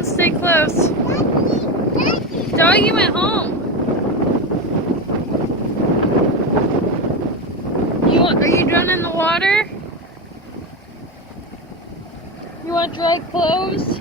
on, stay close. Doggy went home. Are you done in the water? You want dry clothes?